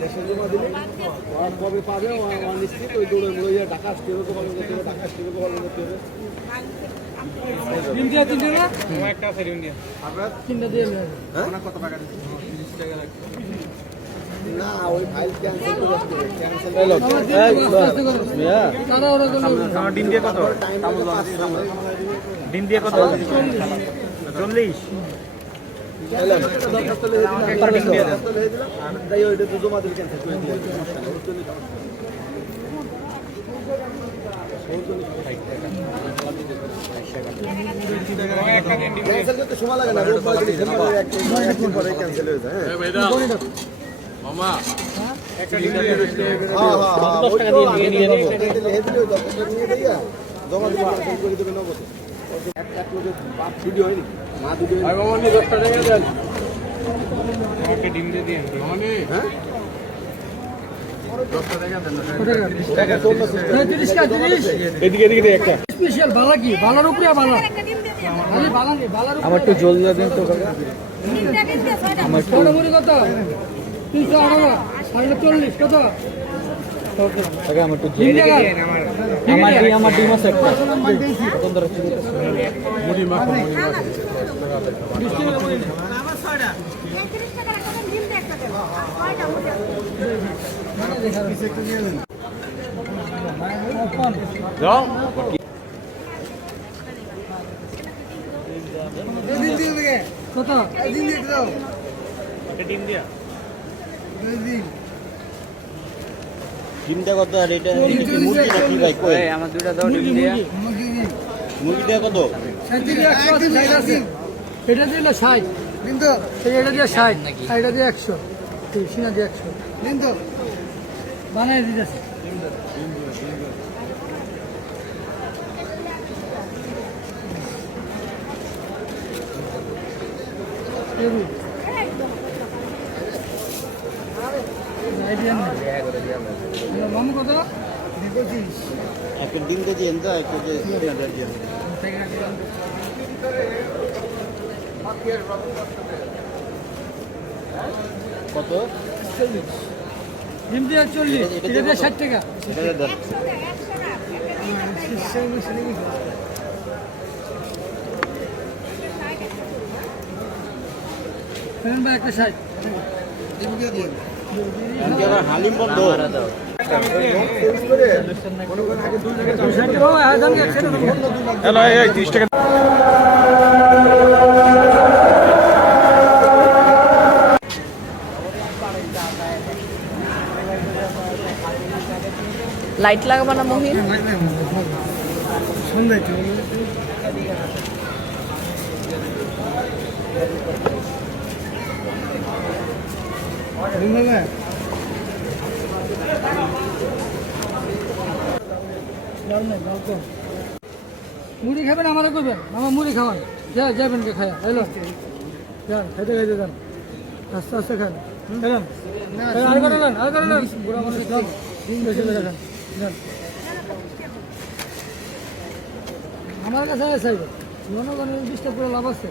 দেশে জমা দিলে কবে পাবে নিশ্চিত ওই দৌড়ে মুড়ে ঢাকা আসতে হবে, পালন করতে হবে, ঢাকা আসতে হবে, পালন করতে হবে। ইন্ডিয়া তিনটে না একটা আছে ইন্ডিয়া আপনার তিনটা দিয়ে কত টাকা দিচ্ছেন? 30 টাকা না ওই ফাইল ক্যান্সেল করে আসবে, ক্যান্সেল হলো তারা ওরা আমার ডিম দিয়ে কত? ডিম দিয়ে কত? 40। সময় লাগে না, একদিন পরে ক্যান্সেল হয়ে যায়। জমা দিবে নগদ। এক লোকের বাপ ভিডিও হয়নি, মা দুটো ডিম দিয়ে দিয়ে হ্যাঁ স্পেশাল বালা কি বালার উপরে বালা আমার একটু জল দিয়ে দেন তো আমার মুড়ি কত 318 40 কত আমার একটু আমার ডিম আছে একটা মুড়ি মাখো, মুড়ি মাখো। কত ডিম দিয়া ডিমটা কত আর এটা মুরগি নাকি ভাই কই আমার দুইটা দাও ডিম দিয়া মুরগিটা কত? এটা দিলে 60 কিন্তু এটা দিয়ে 60 আর এটা দিয়ে 100 সিনা দিয়ে 100 কিন্তু বানাই দিতেছে মামু কত একটা ডিম কেজি এনতো একটা যে কত? ডিম দিয়ে 40 এটা দিয়ে 60 টাকা এটা দেন ভাই একটা 60 আবার হালিম বন্ধ হ্যালো এই 30 টাকা লাইট লাগাবো না মহিন সন্ধ্যায় মুড়ি খাবেন আমারও করবেন আমার মুড়ি খাওয়ান যাবেন কে খায়া এলো যান খাইতে খাইতে যান আস্তে আস্তে খান খেলেন আর করে নেন বুড়া মানুষ খান বেশি করে খান যান আমার কাছে আছে জনগণের 20টা পুরো লাভ আছে